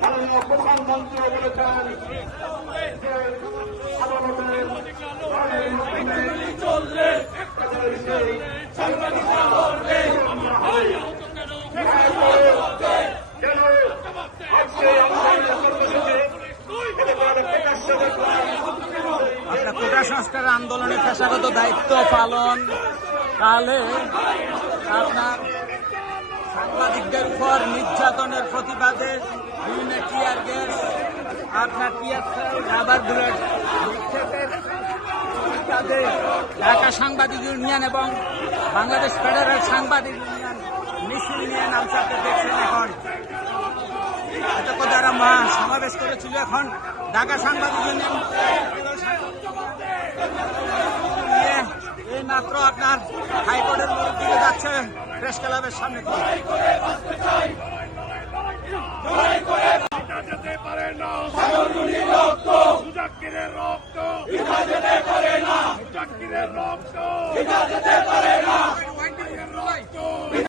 তারা প্রধানমন্ত্রী বলেছেন আদালতের আপনার কোটা সংস্কার আন্দোলনে পেশাগত দায়িত্ব পালন কালে আপনার সাংবাদিকদের উপর নির্যাতনের প্রতিবাদে বিভিন্ন টিয়ার গ্যাস আপনার টিয়ার নিক্ষেপের ঢাকা সাংবাদিক ইউনিয়ন এবং বাংলাদেশ ফেডারেল সাংবাদিক ইউনিয়ন মিছিল নিয়ে নামছে আপনি দেখছেন এখন। সমাবেশ করেছিল এখন ঢাকা সাংবাদিক এই মাত্র আপনার হাইকোর্টের দিকে যাচ্ছে প্রেস ক্লাবের সামনে রক্ত।